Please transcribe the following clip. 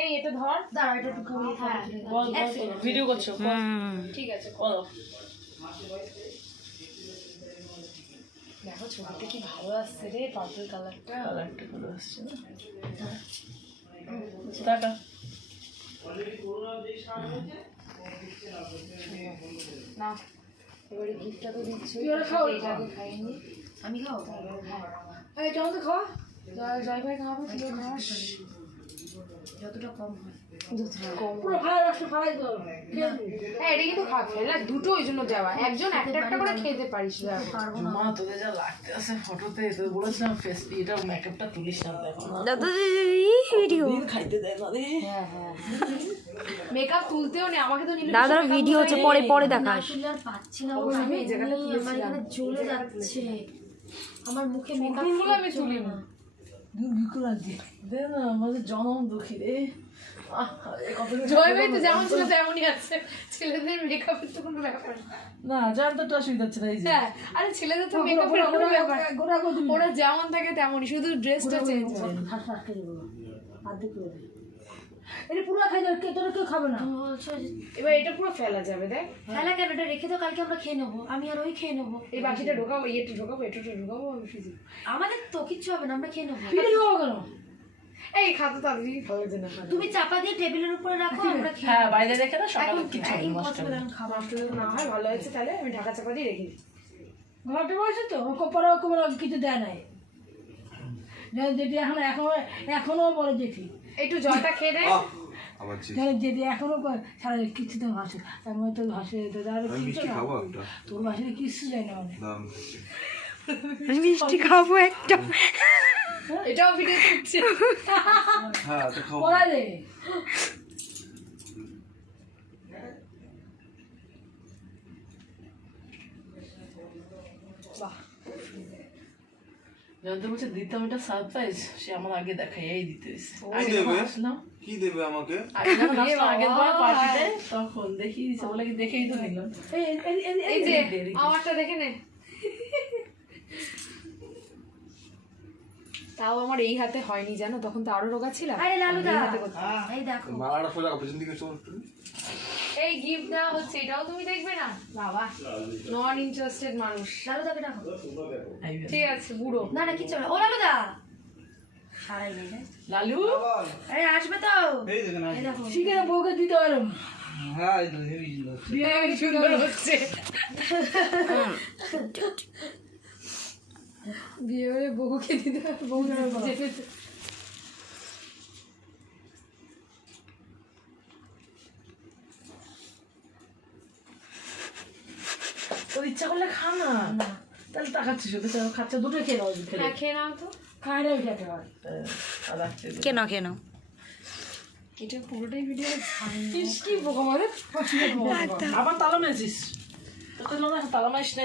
এই এটা ধর, দাঁড়া এটা একটু কমিয়ে হ্যাঁ বল ভিডিও করছো ঠিক আছে বলো। দেখো ছবিটা কি ভালো আসছে রে, পার্পল কালারটা ভালো আসছে না? না এবারে গিফটটা তো দিচ্ছি, এটা আগে খাইনি আমি, খাও হ্যাঁ চল তো খাওয়া, জয় ভাই খাওয়াবো, তুই খাওয়াস যতটা কম হয় পুরো ভালো রাখতে পারাই তো। হ্যাঁ এটা কিন্তু খাওয়া ফেলে দুটো ওই জন্য যাওয়া, একজন একটা একটা করে খেতে পারিস। মা তোদের যা লাগতে আছে ফটোতে, তো বলেছিলাম ফেস এটা মেকআপটা তুলিস না, দেখো ভিডিও খাইতে দেয় না রে। হ্যাঁ হ্যাঁ মেকআপ তুলতেও নেই, আমাকে তো নিলে দাদার ভিডিও হচ্ছে, পরে পরে দেখাস। আর পাচ্ছি না, আমি এই জায়গাটা তুলেছিলাম, আমার জ্বলে যাচ্ছে, আমার মুখে মেকআপ ফুল আমি তুলি না। দে না আমাদের জনম দুঃখী রে। জয় ভাই তো যেমন ছিল তেমনই আছে, ছেলেদের মেকআপের তো কোনো ব্যাপার না, জানতে তো অসুবিধা হচ্ছে না। এই যে হ্যাঁ আরে ছেলেদের তো মেকআপের কোনো ব্যাপার, ওরা যেমন থাকে তেমনই, শুধু ড্রেসটা চেঞ্জ হয়। এটা পুরো খাই যাবে, তোরা কেউ খাবে না। এবার এটা পুরো ফেলা যাবে, দেখ ফেলা কেন, এটা রেখে তো কালকে আমরা খেয়ে নেবো, আমি আর ওই খেয়ে নেবো। এই বাকিটা ঢোকাবো, এটা ঢোকাবো, এটা ঢোকাবো আমি ফ্রিজে। আমাদের তো কিচ্ছু হবে না, আমরা খেয়ে নেবো। এই খাতে তাড়াতাড়ি ভালো লাগছে না, তুমি চাপা দিয়ে টেবিলের উপরে রাখো, আমরা খেয়ে হ্যাঁ বাইরে রেখে না, সকালে কিছু খাবার না হয় ভালো হয়েছে, তাহলে আমি ঢাকা চাপা দিয়ে রেখে দিই। ঘরটা বসে তো কোপারা কিছু দেয় নাই, যেটি এখনো বলে যেটি একটু জলটা খেয়ে দেয়, যেটি এখনো সারা কিছু তো ভাসে, আমি তো ভাসে তোর ভাসে কিচ্ছু যায় না, মিষ্টি খাবো একটা। এটাও ভিডিও করছে বলা রে। জানতে বলছে দিতাম এটা সারপ্রাইজ, সে আমার আগে দেখাই এই দিতে এসে কি দেবে আমাকে আগের বার পার্টিতে, তখন দেখি বলে কি দেখেই তো নিলাম। এই যে আমারটা দেখে নে, তাও আমার এই হাতে হয়নি জানো, তখন তো আরো রোগা ছিলাম। আরে লালুদা এই দেখো মালাটা সোজা পেছন দিকে চল একটু। এই গিফট দেওয়া হচ্ছে, এটাও তুমি দেখবে না বাবা, নন ইন্টারেস্টেড মানুষ। লালুদাকে ডাকো। ঠিক আছে বুড়ো, না না কিচ্ছু না, ও লালুদা সারাই নেই রে লালু আরে আসবে তো, এই দেখেন এই দেখো শিখে বউকে দিতে পারো। হ্যাঁ এই তো হেভি বিয়ে সুন্দর হচ্ছে, বিয়ে হলে বউকে দিতে হবে, বউ যেতে তোর ইচ্ছা করলে খা না, তাহলে তাকাচ্ছিস ওদের খাচ্ছে, দুটো খেয়ে দাও খেলে। হ্যাঁ খেয়ে নাও তো, খায় না খেতে হয়। কেন কেন এটা পুরোটাই ভিডিও কি বোকা মানে আবার তালা মেরেছিস, তোকে তালা মারিস না।